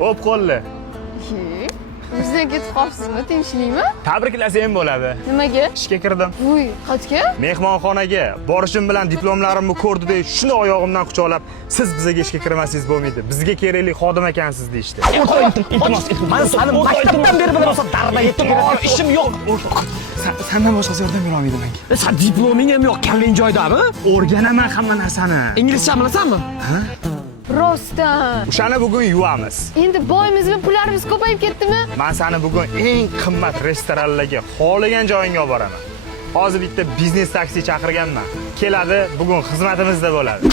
O'p qo'lli. Bizdan ketib qolibsizmi? Tinchlikmi? Tabriklasam bo'ladi. Nimaga? Ishga kirdim. Voy, qayerga? Mehmonxonaga borishim bilan diplomlarimni ko'rdi-da, shuni oyog'imdan quchoqlab, siz bizga ishga kirmasangiz bo'lmaydi. Bizga kerakli xodim ekansiz deydi. Iltimos. Men seni maktabdan beri bilaman, darba yetib beradi. Ishim yo'q. Sendan boshqasi yordam bera olmaydi menga. Sen diploming ham yo'q, kalling joydami? O'rganaman hamma narsani. Inglizcha bilasanmi? Rostdan. O'shani bugun yuvamiz. Endi boymizmi, pullarimiz ko'payib ketdimi? Men seni bugun eng qimmat restoranlarga xohlagan joyingga olib boraman. Hozir bitta biznes taksi chaqirganman. Keladi, bugun xizmatimizda bo'ladi.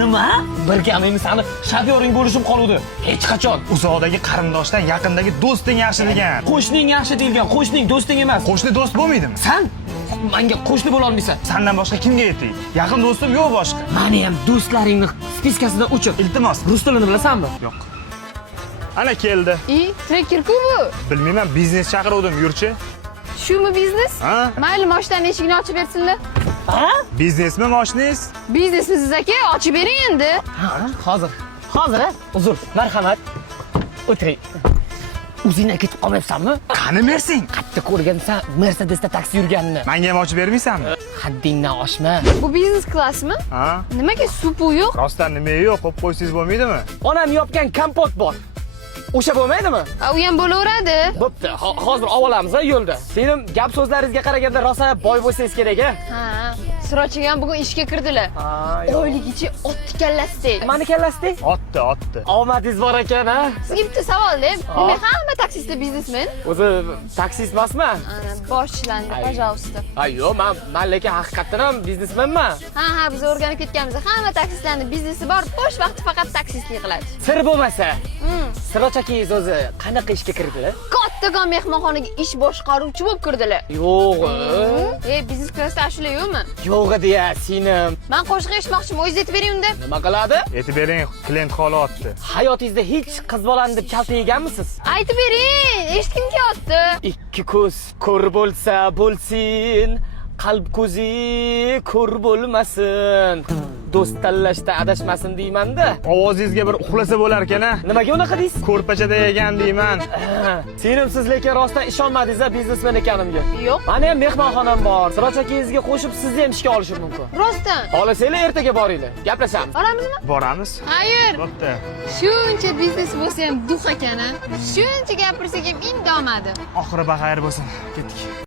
Nima? Bir kaming seni shofyoring bo'lishim qoluvdi. Hech qachon. Uzoqdagi qarindoshdan yaqindagi do'sting yaxshi degan. Qo'shning yaxshi deyilgan, qo'shning do'sting emas. Qo'shni do'st bo'lmaydimi? Sen menga qo'shni bo'la olmaysan. Sendan boshqa kimga yeting? Yaqin do'stim yo'q boshqa. Meni ham do'stlaringni spiskasidan o'chir. Iltimos. Rus tilini bilasanmi? Yo'q. Ana keldi. Trekker-ku bu. Bilmayman, biznes chaqiruvdim, yurchi. Shumi biznes? Ha? Mayli, mashinaning eshigini ochib bersinlar. Ha? Biznesmi, moshinangiz? Biznesmisiz aka, ochib bering endi. Hozir. Hozir, uzr, marhamat. O'tiring. O'zingga ketib qolmayapsanmi? Qani mersing? Qatta ko'rgansan, Mercedesda taksi yurganini. Menga ham ochib bermaysanmi? Haddingdan oshma. Bu biznes klassmi? Ha? Nimaga supu yo'q? Rostdan nima yo'q, qo'yib qo'ysangiz bo'lmaydimi? Onam yopgan kompot bor. O'sha bo'lmaydimi? U ham bo'laveradi. Bo'pti, hozir olamiz yo'lda. Sening gap so'zlaringizga qaraganda rosa boy bo'lsangiz kerak-a? Ha, Sirochaga ham bugun ishga kirdilar. Oyligicha otni kallasdek. Mani kallasdek? Otdi. Omadingiz bor ekan, ha? Sizga bitta savol-da. Nima hamma taksistlar biznesmen? O'zi taksist emasmi? Ana, boshlandi, пожалуйста. Yo'q, men lekin haqiqatan ham biznesmenman. Ha, biz o'rganib ketganmiz. Hamma taksistlarning biznesi bor, bo'sh vaqti faqat taksistlik qiladi. Sir bo'lmasa. Sirochakingiz o'zi qanaqa ishga kirdilar? Kattagon mehmonxonaga ish boshqaruvchi bo'lib kirdilar. Yo'q. Biznes klassda ashula yo'qmi? Yo'q deya, sinim. Men qo'shiq eshitmoqchiman, o'zingiz aytib bering unda. Nima qiladi? Aytib bering, klient holi otdi. Hayotingizda hech qiz bolani deb kalta yeganmisiz? Aytib bering, eshitgim kelyapti. Ikki ko'z ko'r bo'lsa bo'lsin, qalb ko'zi ko'r bo'lmasin. Do'st tanlashda adashmasin deyman-da. Ovozingizga bir uxlasa bo'lar ekan-a. Nimaga unaqa deysiz? Ko'rpachada yegan deyman. Senimsiz lekin rostdan ishonmadingiz-a biznesmen ekanimga. Yo'q. Meni ham mehmonxonam bor. Sirochakingizga qo'shib sizni ham ishga olishim mumkin. Rostdan. Olasanglar ertaga boringlar. Gaplashamiz. Boramizmi? Boramiz. Xayr. Bo'pti. Shuncha biznes bo'lsa ham duh ekan-a. Shuncha gapirsak ham indamadi. Oxiri baxayr bo'lsin. Ketdik.